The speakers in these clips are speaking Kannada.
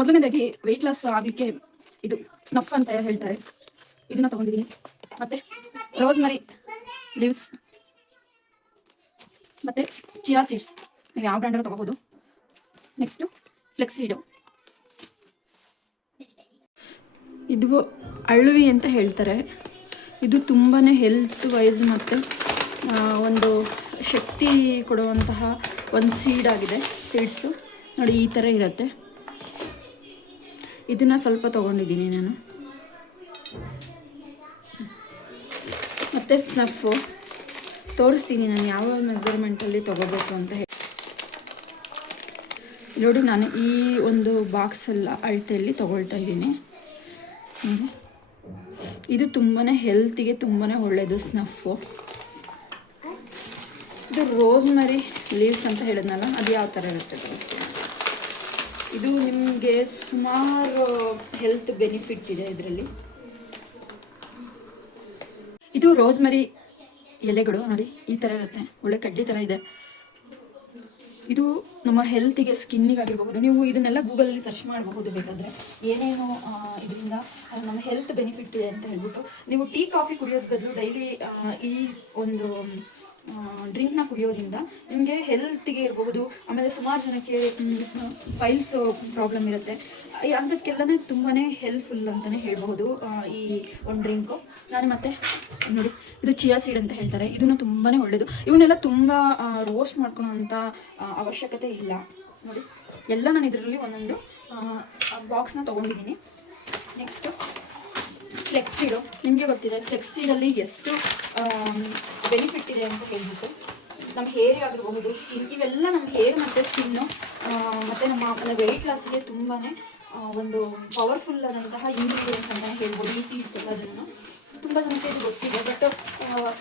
ಮೊದಲನೇದಾಗಿ ವೆಯ್ಟ್ ಲಾಸ್ ಆಗಲಿಕ್ಕೆ ಇದು ಸ್ನಫ್ ಅಂತ ಹೇಳ್ತಾರೆ, ಇದನ್ನ ತಗೊಂಡಿದ್ದೀನಿ. ಮತ್ತೆ ರೋಸ್ಮರಿ ಲೀವ್ಸ್, ಮತ್ತೆ ಚಿಯಾ ಸೀಡ್ಸ್, ನೀವು ಯಾವ ಬ್ರ್ಯಾಂಡ್ ತಗೋಬಹುದು. ನೆಕ್ಸ್ಟ್ ಫ್ಲೆಕ್ಸ್ ಸೀಡು, ಇದು ಅಳುವಿ ಅಂತ ಹೇಳ್ತಾರೆ. ಇದು ತುಂಬಾ ಹೆಲ್ತ್ ವೈಸ್ ಮತ್ತು ಒಂದು ಶಕ್ತಿ ಕೊಡುವಂತಹ ಒಂದು ಸೀಡ್ ಆಗಿದೆ. ಸೀಡ್ಸು ನೋಡಿ ಈ ಥರ ಇರುತ್ತೆ. ಇದನ್ನು ಸ್ವಲ್ಪ ತೊಗೊಂಡಿದ್ದೀನಿ ನಾನು. ಮತ್ತು ಸ್ನಫು ತೋರಿಸ್ತೀನಿ ನಾನು ಯಾವ ಮೆಜರ್ಮೆಂಟಲ್ಲಿ ತೊಗೋಬೇಕು ಅಂತ ಹೇಳಿ. ನೋಡಿ ನಾನು ಈ ಒಂದು ಬಾಕ್ಸೆಲ್ಲ ಅಳತೆಯಲ್ಲಿ ತೊಗೊಳ್ತಾ ಇದ್ದೀನಿ. ನೋಡಿ ಇದು ತುಂಬಾ ಹೆಲ್ತಿಗೆ ತುಂಬಾ ಒಳ್ಳೆಯದು ಸ್ನಫು. ಇದು ರೋಸ್ಮರಿ ಲೀವ್ಸ್ ಅಂತ ಹೇಳಿದ್ನಲ್ಲ, ಅದು ಯಾವ ಥರ ಇರುತ್ತೆ ತೋರಿಸ್ತೀನಿ. ಇದು ನಿಮಗೆ ಸುಮಾರು ಹೆಲ್ತ್ ಬೆನಿಫಿಟ್ ಇದೆ ಇದರಲ್ಲಿ. ಇದು ರೋಸ್ಮರಿ ಎಲೆಗಳು ನೋಡಿ ಈ ಥರ ಇರುತ್ತೆ, ಒಳ್ಳೆ ಕಡ್ಡಿ ಥರ ಇದೆ. ಇದು ನಮ್ಮ ಹೆಲ್ತಿಗೆ, ಸ್ಕಿನ್ನಿಗೆ ಆಗಿರಬಹುದು. ನೀವು ಇದನ್ನೆಲ್ಲ ಗೂಗಲಲ್ಲಿ ಸರ್ಚ್ ಮಾಡಬಹುದು ಬೇಕಾದರೆ, ಏನೇನು ಇದರಿಂದ ನಮ್ಮ ಹೆಲ್ತ್ ಬೆನಿಫಿಟ್ ಇದೆ ಅಂತ ಹೇಳ್ಬಿಟ್ಟು. ನೀವು ಟೀ ಕಾಫಿ ಕುಡಿಯೋದು ಬದಲು ಡೈಲಿ ಈ ಒಂದು ಡ್ರಿಂಕ್ನ ಕುಡಿಯೋದ್ರಿಂದ ನಿಮಗೆ ಹೆಲ್ತಿಗೆ ಇರಬಹುದು. ಆಮೇಲೆ ಸುಮಾರು ಜನಕ್ಕೆ ಫೈಲ್ಸ್ ಪ್ರಾಬ್ಲಮ್ ಇರುತ್ತೆ, ಅದಕ್ಕೆಲ್ಲನೇ ತುಂಬಾ ಹೆಲ್ಪ್ಫುಲ್ ಅಂತಲೇ ಹೇಳ್ಬಹುದು ಈ ಒಂದು ಡ್ರಿಂಕು. ನಾನು ಮತ್ತೆ ನೋಡಿ ಇದು ಚಿಯಾ ಸೀಡ್ ಅಂತ ಹೇಳ್ತಾರೆ, ಇದನ್ನು ತುಂಬಾ ಒಳ್ಳೆಯದು. ಇವನ್ನೆಲ್ಲ ತುಂಬ ರೋಸ್ಟ್ ಮಾಡ್ಕೊಳ್ಳೋಂಥ ಅವಶ್ಯಕತೆ ಇಲ್ಲ. ನೋಡಿ ಎಲ್ಲ ನಾನು ಇದರಲ್ಲಿ ಒಂದೊಂದು ಬಾಕ್ಸ್ನ ತೊಗೊಂಡಿದ್ದೀನಿ. ನೆಕ್ಸ್ಟು ಫ್ಲೆಕ್ಸ್ ಸೀಡು, ನಿಮಗೆ ಗೊತ್ತಿದೆ ಫ್ಲೆಕ್ಸ್ ಸೀಡಲ್ಲಿ ಎಷ್ಟು ಬೆನಿಫಿಟ್ ಇದೆ ಅಂತ ಹೇಳ್ಬಿಟ್ಟು. ನಮ್ಮ ಹೇರ್ ಆಗಿರಬಹುದು, ಸ್ಕಿನ್, ಇವೆಲ್ಲ ನಮ್ಮ ಹೇರ್ ಮತ್ತು ಸ್ಕಿನ್ನು ಮತ್ತು ನಮ್ಮ ವೆಯ್ಟ್ ಲಾಸ್ಗೆ ತುಂಬಾ ಒಂದು ಪವರ್ಫುಲ್ ಆದಂತಹ ಇಂಗ್ರೀಡಿಯೆಂಟ್ಸ್ ಅಂತಲೇ ಹೇಳ್ಬೋದು ಈ ಸೀಡ್ಸ್ ಎಲ್ಲದನ್ನು. ತುಂಬ ಜನಕ್ಕೆ ಇದು ಗೊತ್ತಿದೆ, ಬಟ್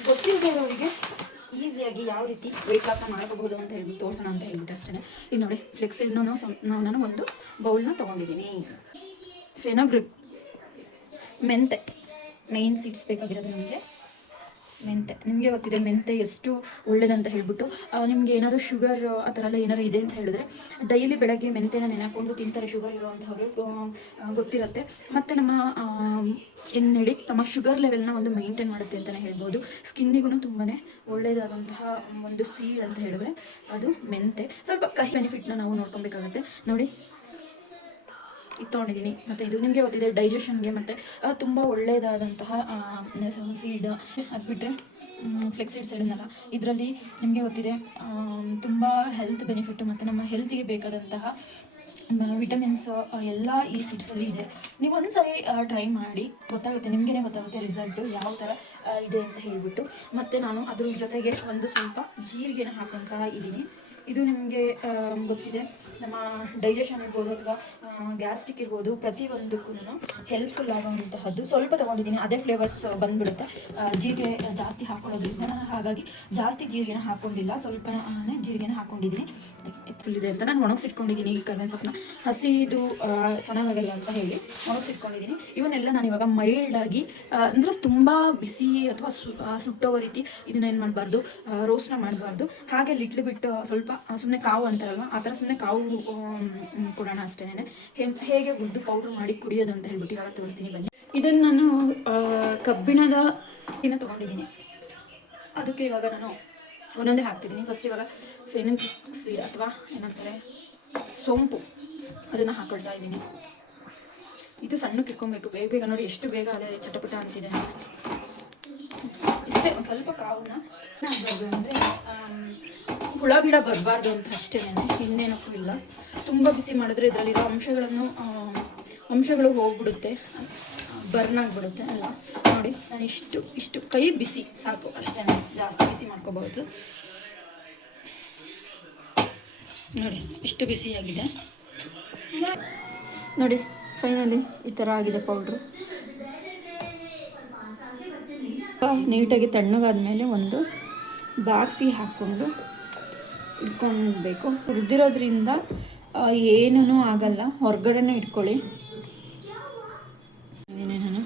ಗೊತ್ತಿಲ್ಲದೆ ಇರೋರಿಗೆ ಈಸಿಯಾಗಿ ಯಾವ ರೀತಿ ವೆಯ್ಟ್ ಲಾಸ್ನ ಮಾಡ್ಕೋಬಹುದು ಅಂತ ಹೇಳ್ಬಿಟ್ಟು ತೋರಿಸೋಣ ಅಂತ ಹೇಳ್ಬಿಟ್ಟು ಅಷ್ಟೇ. ಈಗ ನೋಡಿ ಫ್ಲೆಕ್ಸ್ ಸೀಡ್ನು ನಾನು ಒಂದು ಬೌಲ್ನ ತೊಗೊಂಡಿದ್ದೀನಿ. ಫೆನೋಗ್ರಿಕ್ ಮೆಂತೆ, ಮೇನ್ ಸೀಡ್ಸ್ ಬೇಕಾಗಿರೋದು ನಮಗೆ ಮೆಂತೆ. ನಿಮಗೆ ಗೊತ್ತಿದೆ ಮೆಂತೆ ಎಷ್ಟು ಒಳ್ಳೇದಂತ ಹೇಳ್ಬಿಟ್ಟು. ನಿಮಗೆ ಏನಾದ್ರು ಶುಗರ್ ಆ ಥರ ಎಲ್ಲ ಏನಾದ್ರು ಇದೆ ಅಂತ ಹೇಳಿದ್ರೆ ಡೈಲಿ ಬೆಳಗ್ಗೆ ಮೆಂತೆನ ನೆನೆಕೊಂಡು ತಿಂತಾರೆ ಶುಗರ್ ಇರೋವಂಥವ್ರು, ಗೊತ್ತಿರುತ್ತೆ. ಮತ್ತು ನಮ್ಮ ಏನು ಹೇಳಿ ನಮ್ಮ ಶುಗರ್ ಲೆವೆಲ್ನ ಒಂದು ಮೇಂಟೈನ್ ಮಾಡುತ್ತೆ ಅಂತಲೇ ಹೇಳ್ಬೋದು. ಸ್ಕಿನ್ನಿಗೂ ತುಂಬಾ ಒಳ್ಳೆಯದಾದಂತಹ ಒಂದು ಸೀಡ್ ಅಂತ ಹೇಳಿದ್ರೆ ಅದು ಮೆಂತೆ. ಸ್ವಲ್ಪ ಕಹಿ ಬೆನಿಫಿಟ್ನ ನಾವು ನೋಡ್ಕೊಬೇಕಾಗತ್ತೆ. ನೋಡಿ ಇದು ತೊಗೊಂಡಿದ್ದೀನಿ. ಮತ್ತು ಇದು ನಿಮಗೆ ಗೊತ್ತಿದೆ ಡೈಜೆಷನ್ಗೆ ಮತ್ತು ತುಂಬ ಒಳ್ಳೆಯದಾದಂತಹ ಸೀಡ್. ಅದು ಬಿಟ್ಟರೆ ಫ್ಲೆಕ್ಸ್ ಸೀಡ್ಸ್ ಹೇಳಿದ್ನಲ್ಲ, ಇದರಲ್ಲಿ ನಿಮಗೆ ಗೊತ್ತಿದೆ ತುಂಬ ಹೆಲ್ತ್ ಬೆನಿಫಿಟ್ಟು ಮತ್ತು ನಮ್ಮ ಹೆಲ್ತಿಗೆ ಬೇಕಾದಂತಹ ವಿಟಮಿನ್ಸ್ ಎಲ್ಲ ಈ ಸೀಡ್ಸಲ್ಲಿ ಇದೆ. ನೀವು ಒಂದ್ಸರಿ ಟ್ರೈ ಮಾಡಿ ಗೊತ್ತಾಗುತ್ತೆ, ನಿಮಗೇ ಗೊತ್ತಾಗುತ್ತೆ ರಿಸಲ್ಟು ಯಾವ ಥರ ಇದೆ ಅಂತ ಹೇಳ್ಬಿಟ್ಟು. ಮತ್ತು ನಾನು ಅದ್ರ ಜೊತೆಗೆ ಒಂದು ಸ್ವಲ್ಪ ಜೀರಿಗೆನ ಹಾಕೊತಾ ಇದ್ದೀನಿ. ಇದು ನಿಮಗೆ ಗೊತ್ತಿದೆ ನಮ್ಮ ಡೈಜೆಷನ್ ಇರ್ಬೋದು ಅಥವಾ ಗ್ಯಾಸ್ಟ್ರಿಕ್ ಇರ್ಬೋದು, ಪ್ರತಿಯೊಂದಕ್ಕೂ ಹೆಲ್ಪ್ಫುಲ್ ಆಗುವಂತಹದ್ದು. ಸ್ವಲ್ಪ ತೊಗೊಂಡಿದ್ದೀನಿ, ಅದೇ ಫ್ಲೇವರ್ಸ್ ಬಂದುಬಿಡುತ್ತೆ ಜೀರಿಗೆ ಜಾಸ್ತಿ ಹಾಕೊಳ್ಳೋದ್ರಿಂದ. ನಾನು ಹಾಗಾಗಿ ಜಾಸ್ತಿ ಜೀರಿಗೆನ ಹಾಕ್ಕೊಂಡಿಲ್ಲ, ಸ್ವಲ್ಪನೇ ಜೀರಿಗೆನ ಹಾಕ್ಕೊಂಡಿದ್ದೀನಿ. ಎತ್ತುಲ್ಲಿದೆ ಅಂತ ನಾನು ಒಣಗಿಸಿಟ್ಕೊಂಡಿದ್ದೀನಿ. ಈ ಕರ್ಬೇವಿನ ಸೊಪ್ಪನ್ನ ಹಸಿದು ಚೆನ್ನಾಗಾಗಲ್ಲ ಅಂತ ಹೇಳಿ ಒಣಗಿಸಿಟ್ಕೊಂಡಿದ್ದೀನಿ. ಇವನ್ನೆಲ್ಲ ನಾನು ಇವಾಗ ಮೈಲ್ಡಾಗಿ ಅಂದರೆ ತುಂಬ ಬಿಸಿ ಅಥವಾ ಸುಟ್ಟೋಗೋ ರೀತಿ ಇದನ್ನ ಏನು ಮಾಡಬಾರ್ದು, ರೋಸ್ಟ್ನ ಮಾಡಬಾರ್ದು. ಹಾಗೆ ಲಿಟ್ಲು ಬಿಟ್ಟು ಸ್ವಲ್ಪ ಸುಮ್ಮನೆ ಕಾವು ಅಂತಾರಲ್ವ, ಆ ಥರ ಸುಮ್ಮನೆ ಕಾವು ಕೊಡೋಣ ಅಷ್ಟೇ. ಹೇಗೆ ಉದ್ದು ಪೌಡ್ರ್ ಮಾಡಿ ಕುಡಿಯೋದು ಅಂತ ಹೇಳ್ಬಿಟ್ಟು ಇವಾಗ ತೋರಿಸ್ತೀನಿ ಬನ್ನಿ. ಇದನ್ನು ನಾನು ಕಬ್ಬಿಣದ ತೊಗೊಂಡಿದ್ದೀನಿ, ಅದಕ್ಕೆ ಇವಾಗ ನಾನು ಒಂದೊಂದೇ ಹಾಕ್ತಿದ್ದೀನಿ. ಫಸ್ಟ್ ಇವಾಗ ಫೆನಿಕ್ ಸೀಡ್ ಅಥವಾ ಏನಂತಾರೆ ಸೋಂಪು, ಅದನ್ನು ಹಾಕೊಳ್ತಾ ಇದ್ದೀನಿ. ಇದು ಸಣ್ಣಕ್ಕೆ ಇಟ್ಕೊಬೇಕು, ಬೇಗ ಬೇಗ ನೋಡಿ ಎಷ್ಟು ಬೇಗ ಅದೇ ಚಟಪಟ ಅಂತಿದೆ. ಇಷ್ಟೇ, ಒಂದು ಸ್ವಲ್ಪ ಕಾವನ್ನ ಹಾಕ್ಬಾರ್ದು, ಅಂದರೆ ಹುಳ ಗಿಡ ಬರಬಾರ್ದು ಅಂತ ಅಷ್ಟೇ, ಇನ್ನೇನಕ್ಕೂ ಇಲ್ಲ. ತುಂಬ ಬಿಸಿ ಮಾಡಿದ್ರೆ ಇದರಲ್ಲಿರೋ ಅಂಶಗಳು ಹೋಗ್ಬಿಡುತ್ತೆ, ಬರ್ನ್ ಆಗಿಬಿಡುತ್ತೆ ಅಲ್ಲ. ನೋಡಿ ನಾನು ಇಷ್ಟು ಕೈ ಬಿಸಿ ಸಾಕು ಅಷ್ಟೇ, ಜಾಸ್ತಿ ಬಿಸಿ ಮಾಡ್ಕೋಬಹುದು. ನೋಡಿ ಇಷ್ಟು ಬಿಸಿಯಾಗಿದೆ. ನೋಡಿ ಫೈನಲಿ ಈ ಥರ ಆಗಿದೆ ಪೌಡ್ರು. ನೀಟಾಗಿ ತಣ್ಣಗಾದ್ಮೇಲೆ ಒಂದು ಬಾಕ್ಸಿಗೆ ಹಾಕ್ಕೊಂಡು ಇಟ್ಕೊಳ್ಬೇಕು. ಹುರಿದಿರೋದ್ರಿಂದ ಏನೂ ಆಗಲ್ಲ, ಹೊರಗಡೆನೇ ಇಟ್ಕೊಳ್ಳಿ. ನಾನು